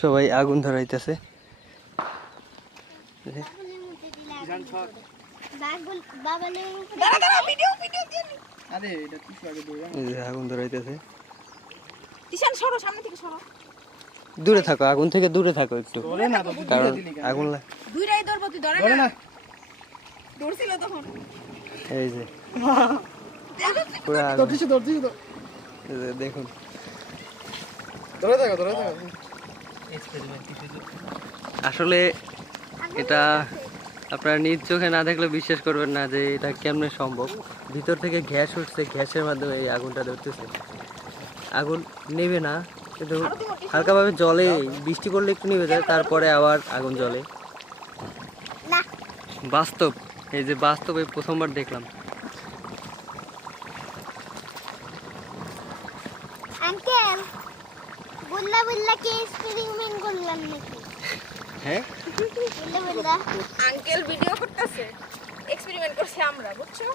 সবাই আগুন ধরাইতেছে। আগুন ধরাইতেছে। দূরে থাকো, আগুন থেকে দূরে থাকো একটু, কারণ আগুন এই যে পুরো দেখুন। আসলে এটা আপনারা নিজ চোখে না দেখলে বিশ্বাস করবেন না যে এটা কেমনে সম্ভব। ভিতর থেকে গ্যাস উঠছে, গ্যাসের মাধ্যমে এই আগুনটা ধরতেছে। আগুন নেবে না, কিন্তু হালকাভাবে জলে, বৃষ্টি পড়লে একটু নেবে যায়, তারপরে আবার আগুন জ্বলে। বাস্তব, এই যে বাস্তবে প্রথমবার দেখলাম। আঙ্কেল বুল্লা বুল্লা কি এক্সপেরিমেন্ট করলেন নাকি? হ্যাঁ বুল্লা বুল্লা আঙ্কেল ভিডিও করতেছে, এক্সপেরিমেন্ট করছি আমরা, বুঝছো?